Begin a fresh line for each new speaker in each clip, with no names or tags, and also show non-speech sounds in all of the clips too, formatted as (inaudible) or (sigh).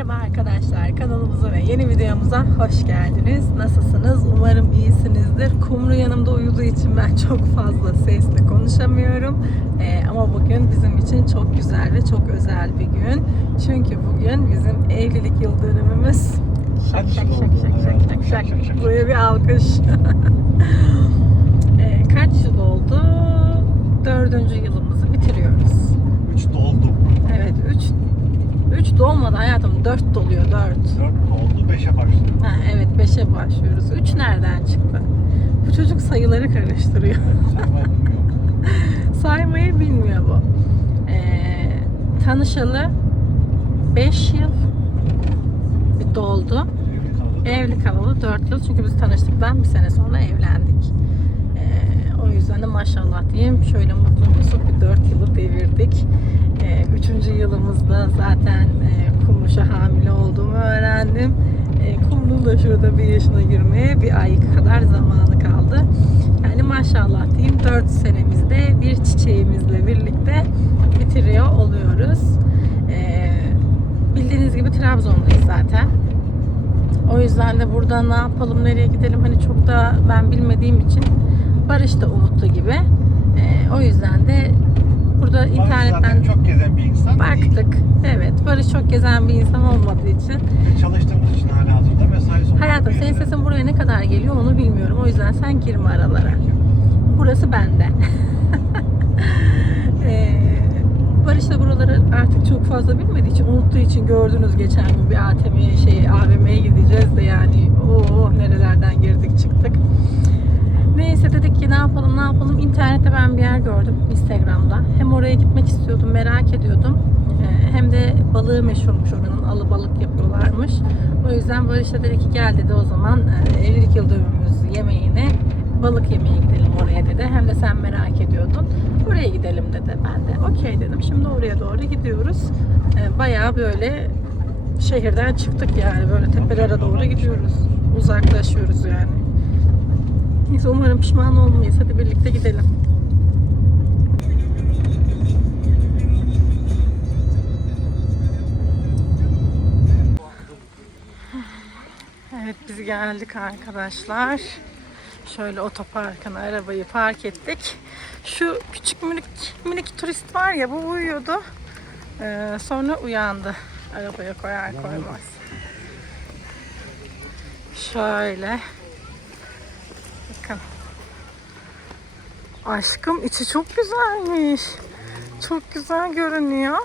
Merhaba arkadaşlar kanalımıza ve yeni videomuza hoş geldiniz. Nasılsınız? Umarım iyisinizdir. Kumru yanımda uyuduğu için ben çok fazla sesle konuşamıyorum. Ee, ama bugün bizim için çok güzel ve çok özel bir gün. Çünkü bugün bizim evlilik yıl dönümümüz. Şak şak şak şak şak şak
şak.
Buraya bir alkış. (laughs) Ee, kaç yıl oldu? Dördüncü yılımızı bitiriyoruz.
3 doldu.
Evet 3 3 dolmadı hayatım 4 doluyor 4.
4 doldu 5'e başladı.
Ha, evet 5'e başlıyoruz. 3 nereden çıktı? Bu çocuk sayıları karıştırıyor. (laughs)
Saymayı
bilmiyor bu. Ee, tanışalı 5 yıl doldu.
Evli
kalalı 4 yıl. Çünkü biz tanıştıktan bir sene sonra evlendik. Ee, o yüzden de maşallah diyeyim şöyle mutlu mesut bir 4 yılı devirdik. Ee, üçüncü yılımızda zaten e, Kumuş'a hamile olduğumu öğrendim. E, Kumru'nun da şurada bir yaşına girmeye bir ay kadar zamanı kaldı. Yani maşallah diyeyim 4 senemizde bir çiçeğimizle birlikte bitiriyor oluyoruz. Ee, bildiğiniz gibi Trabzon'dayız zaten. O yüzden de burada ne yapalım, nereye gidelim hani çok da ben bilmediğim için Barış da umutlu gibi. O yüzden de burada
Barış
internetten
çok gezen bir insan değil.
baktık. Evet, Barış çok gezen bir insan olmadığı için.
Ve çalıştığımız için hala hazırda mesai sonu.
Hayatım senin sesin buraya ne kadar geliyor onu bilmiyorum. O yüzden sen girme aralara. Burası bende. (laughs) Ee, Barış da buraları artık çok fazla bilmediği için, unuttuğu için gördünüz geçen gün bir ATM'ye, şey, AVM'ye gideceğiz de yani o nerelerden girdik çıktık. Neyse dedik ki ne yapalım ne yapalım. İnternette ben bir yer gördüm Instagram'da. Hem oraya gitmek istiyordum, merak ediyordum. Ee, hem de balığı meşhurmuş oranın. Alı balık yapıyorlarmış. O yüzden Barış da dedi ki gel dedi o zaman e, evlilik yıl dönümümüz yemeğine balık yemeye gidelim oraya dedi. Hem de sen merak ediyordun. Oraya gidelim dedi. Ben de okey dedim. Şimdi oraya doğru gidiyoruz. Ee, bayağı böyle şehirden çıktık yani. Böyle tepelere doğru gidiyoruz. Uzaklaşıyoruz yani. Neyse umarım pişman olmayız. Hadi birlikte gidelim. Evet biz geldik arkadaşlar. Şöyle otoparkına arabayı park ettik. Şu küçük minik minik turist var ya bu uyuyordu. Ee, sonra uyandı. Arabaya koyar koymaz. Şöyle. Bakın. Aşkım içi çok güzelmiş. Çok güzel görünüyor.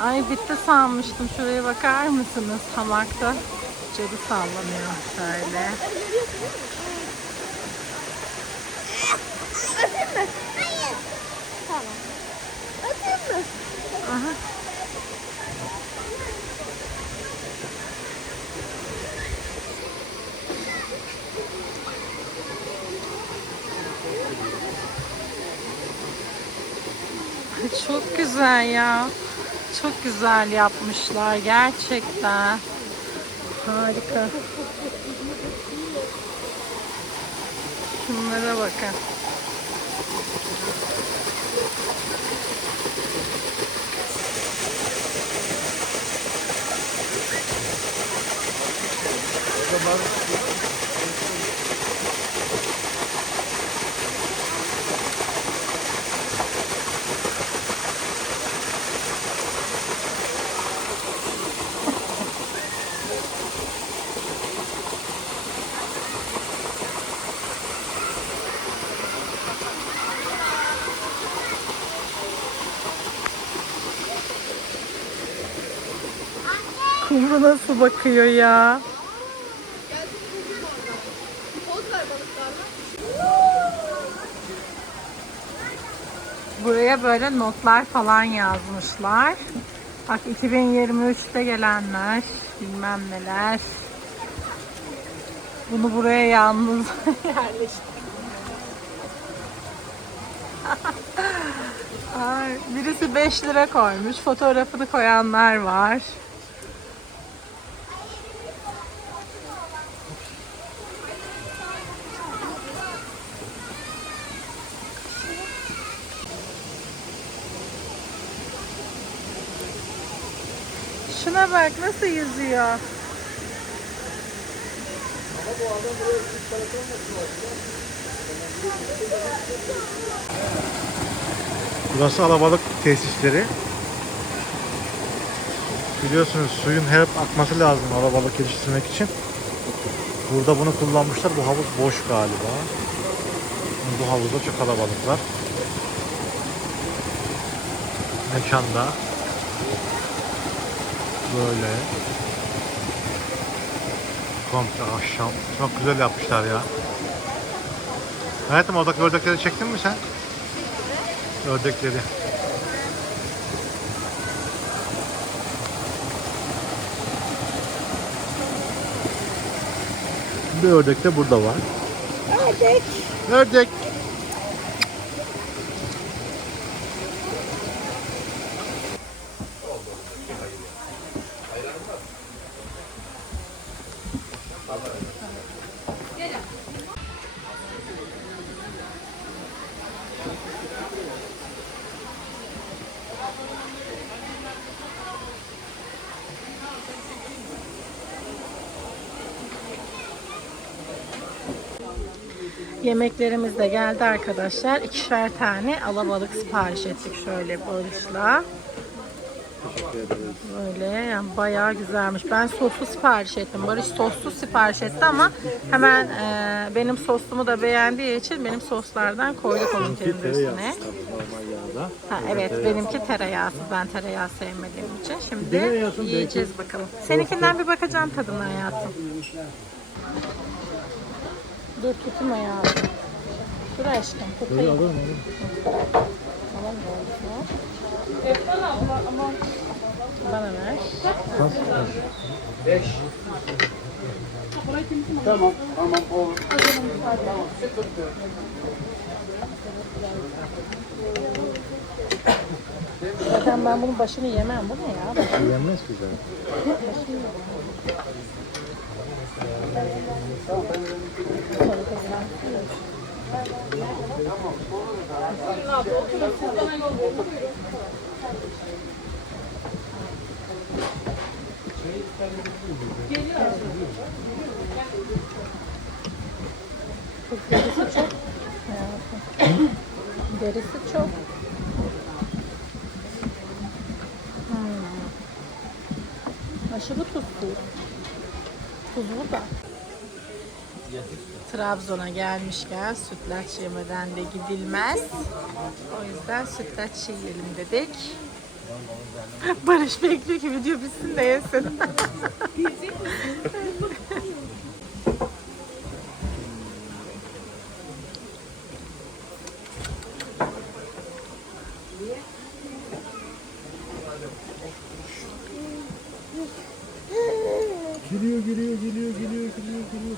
Ay bitti sanmıştım. Şuraya bakar mısınız? Hamakta cadı sallanıyor şöyle. güzel ya. Çok güzel yapmışlar gerçekten. Harika. Şunlara bakın. Thank you. Kumru nasıl bakıyor ya? Buraya böyle notlar falan yazmışlar. Bak 2023'te gelenler, bilmem neler. Bunu buraya yalnız (laughs) yerleştir. (laughs) Ay, birisi 5 lira koymuş. Fotoğrafını koyanlar var. Şuna bak nasıl yüzüyor.
Burası alabalık tesisleri. Biliyorsunuz suyun hep akması lazım alabalık yetiştirmek için. Burada bunu kullanmışlar. Bu havuz boş galiba. Bu havuzda çok alabalık var. Mekanda. Böyle. Komple akşam. Çok güzel yapmışlar ya. Hayatım oradaki ördekleri çektin mi sen? Ördekleri. Bir ördek de burada var. Ördek. Ördek.
Yemeklerimiz de geldi arkadaşlar. İkişer tane alabalık sipariş ettik şöyle Barış'la. Böyle yani bayağı güzelmiş. Ben soslu sipariş ettim. Barış soslu sipariş etti ama hemen e, benim sosumu da beğendiği için benim soslardan koyduk onunkinin üstüne.
normal yağda.
Ha, evet benimki tereyağsız. Ben tereyağı sevmediğim için. Şimdi yiyeceğiz bakalım. Seninkinden bir bakacağım tadına hayatım. Dur tutayım hayatım. Dur aşkım
Böyle
tutayım.
alırım alırım.
Tamam doğrusu. Bana ver.
Tamam, tamam olur.
Zaten ben bunun başını yemem. Bu ne ya?
Yenmez ki zaten.
Derisi çok. Derisi çok. Hmm. Aşırı tuzlu. Tuzlu da. Trabzon'a gelmişken sütlaç yemeden de gidilmez. O yüzden sütlaç yiyelim dedik. (laughs) Barış bekliyor ki video bitsin de yesin.
Geliyor geliyor geliyor geliyor geliyor geliyor.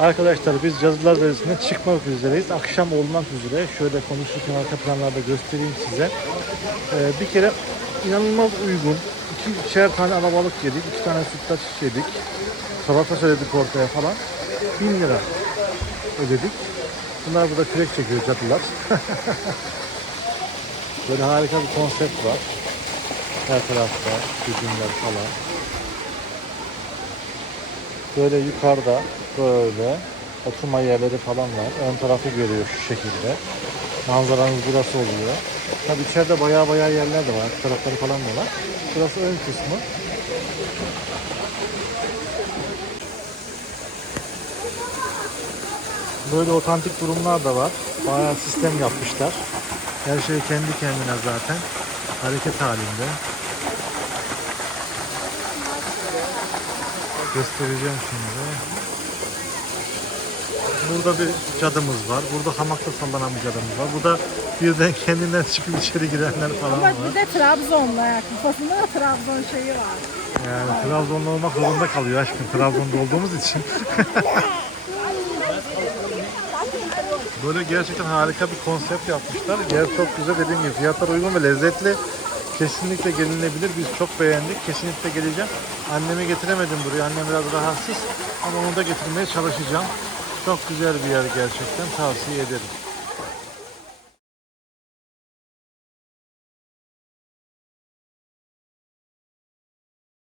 Arkadaşlar biz Yazılar Deresi'ne çıkmak üzereyiz. Akşam olmak üzere. Şöyle konuşurken arka planlarda göstereyim size. Ee, bir kere inanılmaz uygun. İki, ikişer tane alabalık yedik. iki tane sütlaç yedik. Salata söyledik ortaya falan. Bin lira ödedik. Bunlar burada kürek çekiyor cadılar. (laughs) Böyle harika bir konsept var. Her tarafta güdümler falan. Böyle yukarıda böyle oturma yerleri falan var. Ön tarafı görüyor şu şekilde. Manzaranız burası oluyor. Tabi içeride baya baya yerler de var. Tarafları falan da var. Burası ön kısmı. Böyle otantik durumlar da var. Bayağı sistem yapmışlar. Her şey kendi kendine zaten. Hareket halinde. Göstereceğim şimdi. Burada bir cadımız var. Burada hamakta sallanan bir cadımız var. Burada birden kendinden çıkıp içeri girenler falan var.
Bak bir de Trabzon'da ya. Kafasında da Trabzon şeyi var.
Yani Trabzonlu olmak zorunda kalıyor aşkım. Trabzon'da olduğumuz için. (laughs) Böyle gerçekten harika bir konsept yapmışlar. Yer çok güzel dediğim gibi fiyatlar uygun ve lezzetli. Kesinlikle gelinebilir. Biz çok beğendik. Kesinlikle geleceğim. Annemi getiremedim buraya. Annem biraz rahatsız. Ama onu da getirmeye çalışacağım. Çok güzel bir yer gerçekten. Tavsiye ederim.